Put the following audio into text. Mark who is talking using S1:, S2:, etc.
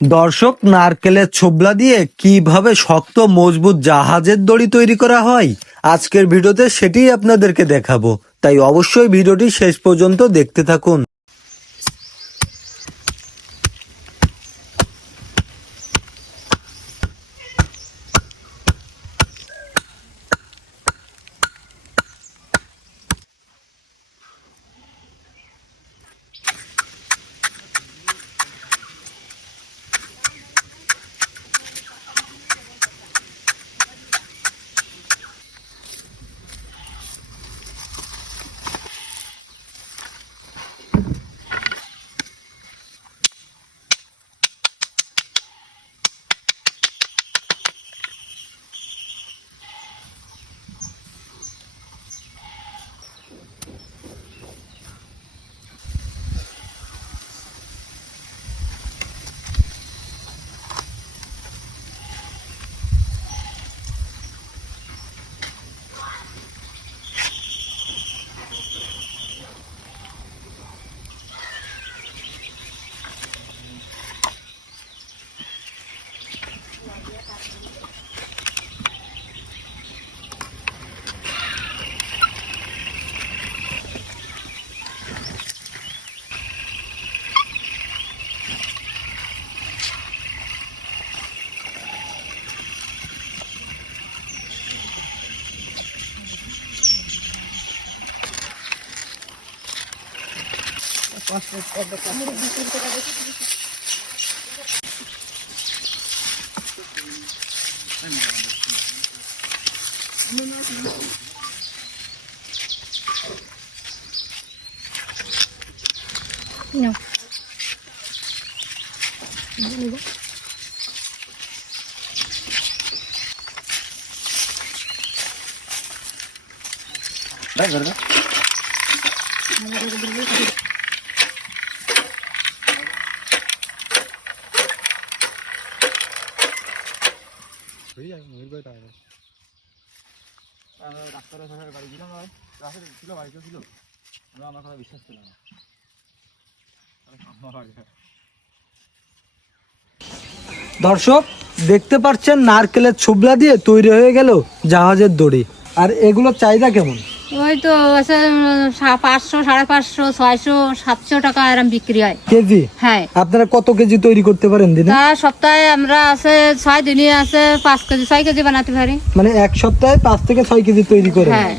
S1: দর্শক, নারকেলের ছোবলা দিয়ে কীভাবে শক্ত, মজবুত জাহাজের দড়ি তৈরি করা হয়, আজকের ভিডিওতে সেটি আপনাদেরকে দেখাবো। তাই অবশ্যই ভিডিওটি শেষ পর্যন্ত দেখতে থাকুন।
S2: No. Да, Дай, дай, дай.
S3: ডাক্তারের সাথে বাড়ি ভাই ছিল বাড়িতে ছিল। আমরা আমার কথা বিশ্বাস ছিল না।
S1: দর্শক দেখতে পাচ্ছেন নারকেলের ছোবলা দিয়ে তৈরি হয়ে গেল জাহাজের দড়ি। আর এগুলোর চাহিদা কেমন?
S2: ওই তো আছে পাঁচশো সাড়ে পাঁচশো ছয়শো সাতশো টাকা এরম বিক্রি হয়।
S1: কেজি?
S2: হ্যাঁ।
S1: আপনারা কত কেজি তৈরি করতে পারেন দিনে?
S2: সপ্তাহে আমরা আছে ছয় দিনই আছে পাঁচ কেজি ছয় কেজি বানাতে পারি।
S1: মানে এক সপ্তাহে পাঁচ থেকে ছয় কেজি তৈরি করে
S2: হ্যাঁ।